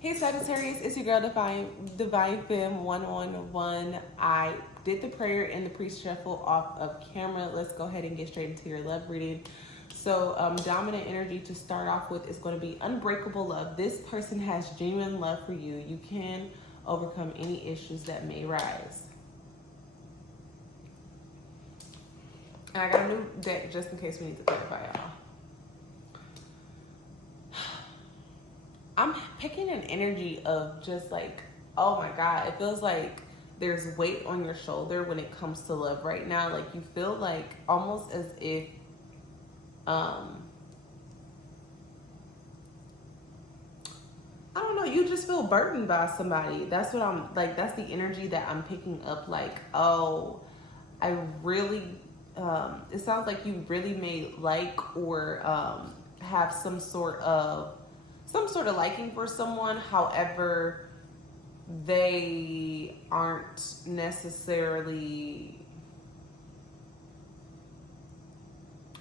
Hey Sagittarius, it's your girl Divine Femme 111. I did the prayer and the pre shuffle off of camera. Let's go ahead and get straight into your love reading. So, dominant energy to start off with is going to be unbreakable love. This person has genuine love for you. You can overcome any issues that may rise. And I got a new deck just in case we need to clarify, y'all. I'm picking an energy of just like, oh my God, it feels like there's weight on your shoulder when it comes to love right now. Like you feel like almost as if, I don't know, you just feel burdened by somebody. That's what I'm like, that's the energy that I'm picking up. Like, oh, I really, it sounds like you really may like or have some sort of liking for someone. However, they aren't necessarily,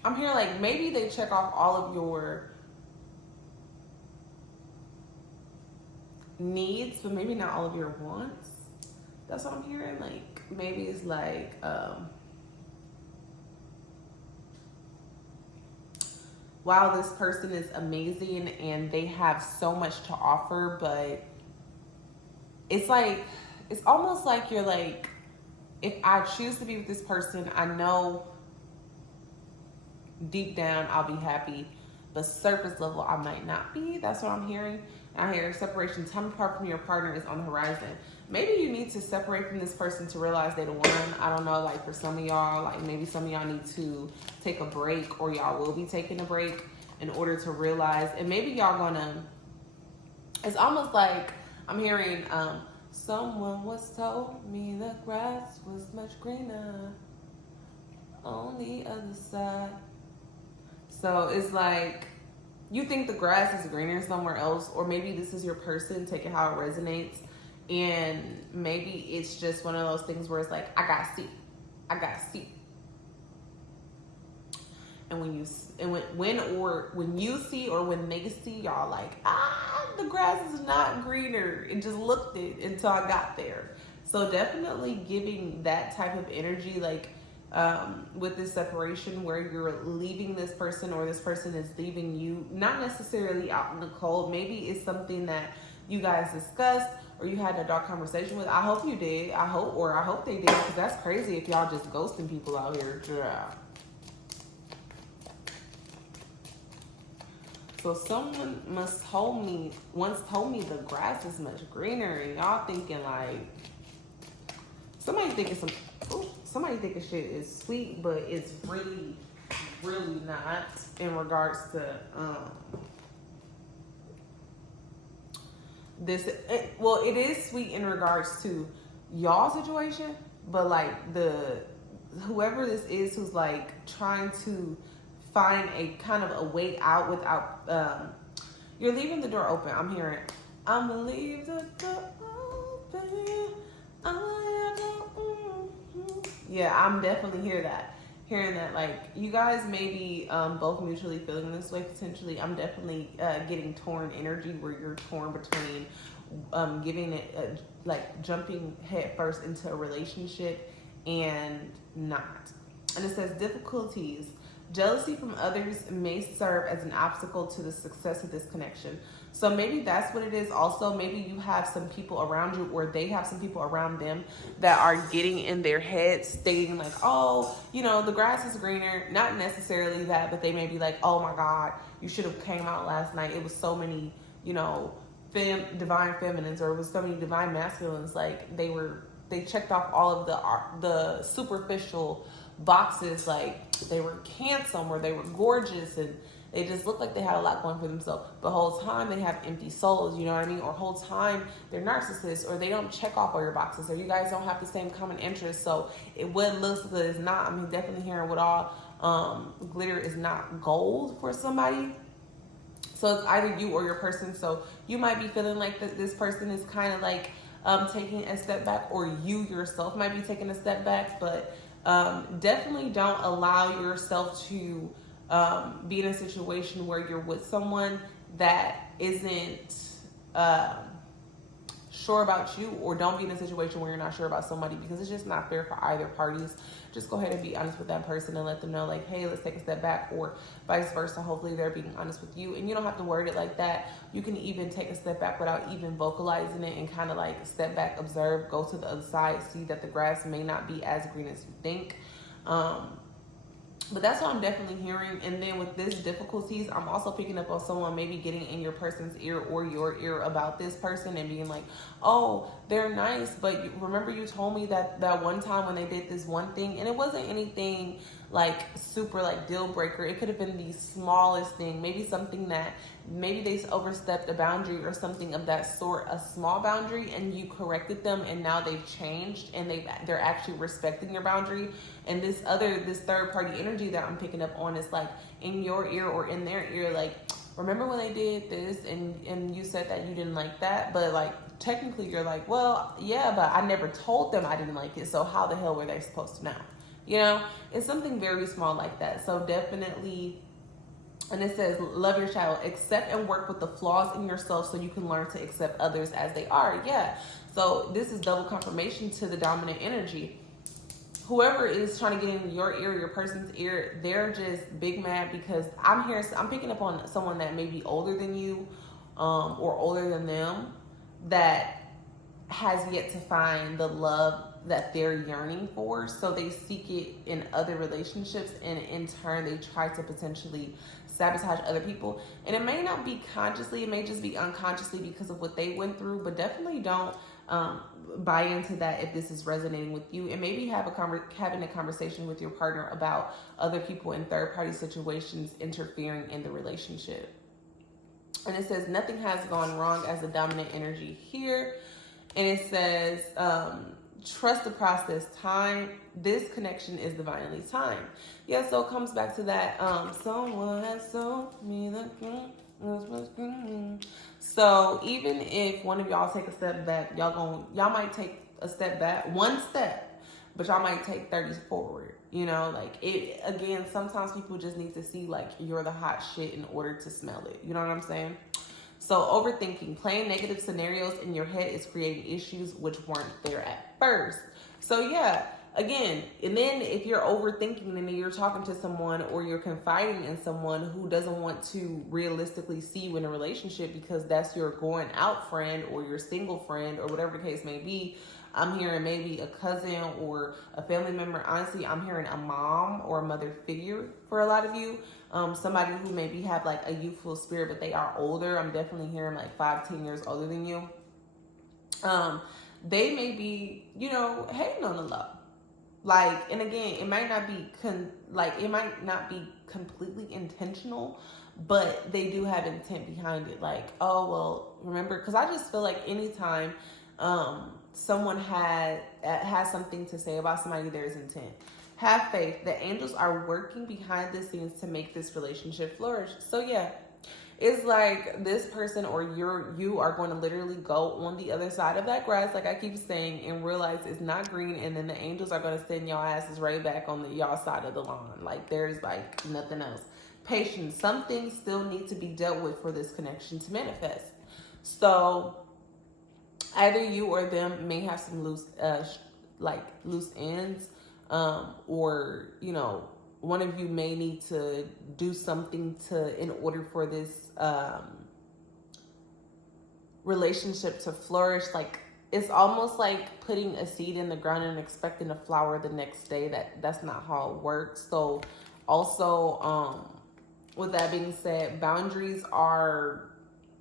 I'm here like maybe they check off all of your needs, but maybe not all of your wants. That's what I'm hearing. Like maybe it's like wow, this person is amazing and they have so much to offer, but it's like, it's almost like you're like, if I choose to be with this person, I know deep down I'll be happy, but surface level I might not be. That's what I'm hearing. And I hear separation, time apart from your partner is on the horizon. Maybe you need to separate from this person to realize they're the one. I don't know, like for some of y'all, like maybe some of y'all need to take a break, or y'all will be taking a break in order to realize, and maybe y'all gonna, it's almost like I'm hearing, someone once told me the grass was much greener on the other side. So it's like, you think the grass is greener somewhere else, or maybe this is your person, take it how it resonates. And maybe it's just one of those things where it's like, I gotta see. And when you see or when they see, y'all like, the grass is not greener. It just looked it until I got there. So definitely giving that type of energy, like with this separation where you're leaving this person or this person is leaving you, not necessarily out in the cold. Maybe it's something that you guys discussed or you had a dark conversation with. I hope you did. I hope they did, because that's crazy if y'all just ghosting people out here. Yeah. So someone once told me the grass is much greener, and y'all thinking like, somebody thinking shit is sweet, but it's really, really not in regards to this. Well, it is sweet in regards to y'all situation, but like whoever this is who's like trying to find a kind of a way out without, you're leaving the door open. I'm hearing, I'm gonna leave the door open. Yeah, I'm definitely hearing that. Like you guys may be both mutually feeling this way potentially. I'm definitely getting torn energy where you're torn between giving it like jumping head first into a relationship and not. And it says difficulties. Jealousy from others may serve as an obstacle to the success of this connection. So maybe that's what it is. Also, maybe you have some people around you, or they have some people around them that are getting in their heads stating like, oh, the grass is greener. Not necessarily that, but they may be like, oh my God, you should have came out last night. It was so many, divine feminines, or it was so many divine masculines. Like they checked off all of the superficial boxes, like they were handsome or they were gorgeous and they just look like they had a lot going for themselves, but whole time they have empty souls, you know what I mean? Or whole time they're narcissists, or they don't check off all your boxes, or you guys don't have the same common interests. So what looks good is not. Definitely hearing what all glitter is not gold for somebody. So it's either you or your person. So you might be feeling like this person is kind of like taking a step back, or you yourself might be taking a step back, but definitely don't allow yourself to be in a situation where you're with someone that isn't sure about you, or don't be in a situation where you're not sure about somebody, because it's just not fair for either parties. Just go ahead and be honest with that person and let them know, like, hey, let's take a step back, or vice versa. Hopefully they're being honest with you, and you don't have to word it like that. You can even take a step back without even vocalizing it, and kind of like step back, observe, go to the other side, see that the grass may not be as green as you think. But that's what I'm definitely hearing. And then with this difficulties, I'm also picking up on someone maybe getting in your person's ear or your ear about this person and being like, oh, they're nice, but remember you told me that one time when they did this one thing, and it wasn't anything like super like deal breaker. It could have been the smallest thing, maybe something that maybe they overstepped a boundary or something of that sort, a small boundary, and you corrected them, and now they've changed and they're actually respecting your boundary. And this third party energy that I'm picking up on is like in your ear or in their ear, like, remember when they did this and you said that you didn't like that, but like technically you're like, well, yeah, but I never told them I didn't like it, so how the hell were they supposed to know? You know, it's something very small like that. So definitely, and it says, love your child, accept and work with the flaws in yourself so you can learn to accept others as they are. Yeah. So this is double confirmation to the dominant energy. Whoever is trying to get in your ear, your person's ear, they're just big mad because I'm picking up on someone that may be older than you, or older than them, that has yet to find the love that they're yearning for. So they seek it in other relationships, and in turn they try to potentially sabotage other people. And it may not be consciously, it may just be unconsciously because of what they went through, but definitely don't buy into that if this is resonating with you. And maybe having a conversation with your partner about other people in third party situations interfering in the relationship. And it says nothing has gone wrong as a dominant energy here. And it says, trust the process. Time, this connection is divinely timed. Yeah, so it comes back to that. Someone has told me that. So even if one of y'all take a step back, y'all might take a step back, one step, but y'all might take 30 forward. You know, like it again, sometimes people just need to see like you're the hot shit in order to smell it. You know what I'm saying? So overthinking, playing negative scenarios in your head is creating issues which weren't there at first. So yeah, again, and then if you're overthinking and you're talking to someone or you're confiding in someone who doesn't want to realistically see you in a relationship because that's your going out friend or your single friend or whatever the case may be, I'm hearing maybe a cousin or a family member. Honestly, I'm hearing a mom or a mother figure for a lot of you. Somebody who maybe have like a youthful spirit, but they are older. I'm definitely hearing like 5-10 years older than you. They may be, you know, hating on the love. Like, and again, it might not be completely intentional, but they do have intent behind it. Like, oh, well, remember, because I just feel like anytime someone has something to say about somebody, there's intent. Have faith. The angels are working behind the scenes to make this relationship flourish. So yeah, it's like this person or you are going to literally go on the other side of that grass, like I keep saying, and realize it's not green, and then the angels are going to send y'all asses right back on y'all side of the lawn. Like there's like nothing else. Patience. Some things still need to be dealt with for this connection to manifest. So either you or them may have some loose ends, or you know, one of you may need to do something in order for this relationship to flourish. Like it's almost like putting a seed in the ground and expecting a flower the next day. That's not how it works. So also, with that being said, boundaries are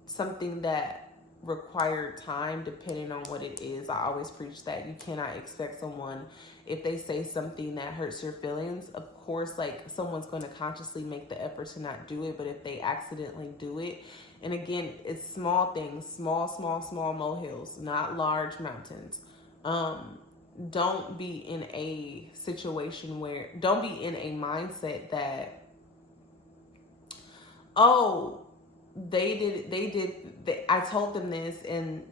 something that require time depending on what it is. I always preach that you cannot expect someone, if they say something that hurts your feelings, of course, like someone's going to consciously make the effort to not do it. But if they accidentally do it, and again, it's small things, small molehills, not large mountains. Don't be in a situation don't be in a mindset that, oh, I told them this, and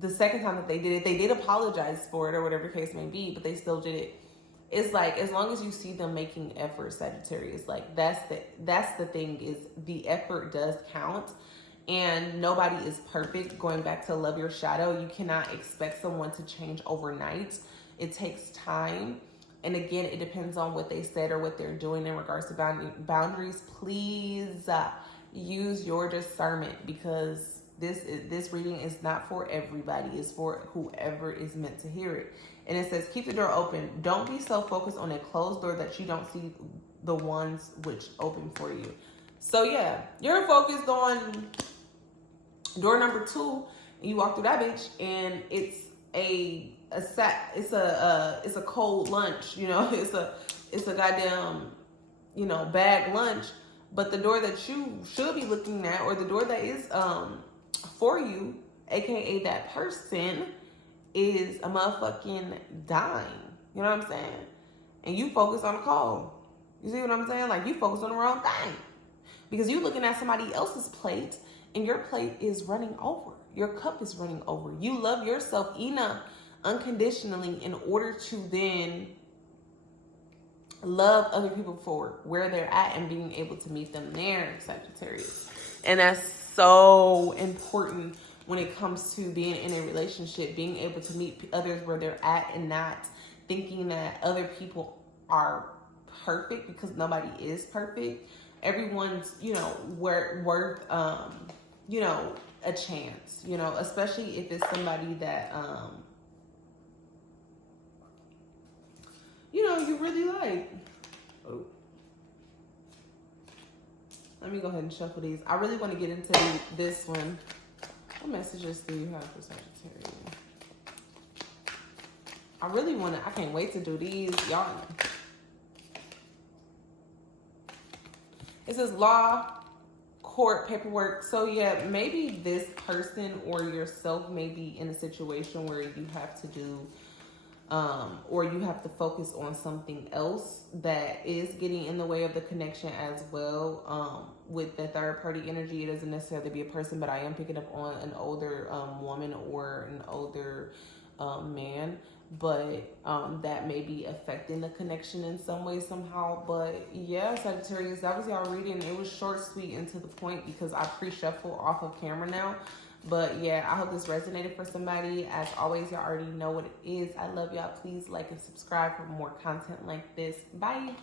the second time that they did it, they did apologize for it or whatever the case may be, but they still did it. It's like, as long as you see them making effort, Sagittarius, like that's the thing, is the effort does count. And nobody is perfect. Going back to love your shadow, you cannot expect someone to change overnight. It takes time. And again, it depends on what they said or what they're doing in regards to boundaries. Please use your discernment, because this reading is not for everybody. It's for whoever is meant to hear it. And it says, keep the door open. Don't be so focused on a closed door that you don't see the ones which open for you. So yeah, you're focused on door number 2, and you walk through that bitch, and it's a cold lunch, you know, it's a goddamn, you know, bag lunch. But the door that you should be looking at, or the door that is for you, aka that person, is a motherfucking dime. You know what I'm saying? And you focus on the call. You see what I'm saying? Like, you focus on the wrong thing, because you're looking at somebody else's plate, and your plate is running over. Your cup is running over. You love yourself enough unconditionally in order to then love other people for where they're at and being able to meet them there, Sagittarius. And that's so important when it comes to being in a relationship, being able to meet others where they're at and not thinking that other people are perfect, because nobody is perfect. Everyone's, you know, worth you know, a chance, you know, especially if it's somebody that you know, you really like. Oh. Let me go ahead and shuffle these. I really want to get into this one. What messages do you have for Sagittarius? I really want to, I can't wait to do these. Y'all. It says law, court, paperwork. So yeah, maybe this person or yourself may be in a situation where you have to do or you have to focus on something else that is getting in the way of the connection as well. With the third party energy, it doesn't necessarily be a person, but I am picking up on an older woman or an older man, but that may be affecting the connection in some way, somehow. But yeah, Sagittarius, that was y'all reading. It was short, sweet, and to the point, because I pre-shuffle off of camera now. But yeah, I hope this resonated for somebody. As always, y'all already know what it is. I love y'all. Please like and subscribe for more content like this. Bye.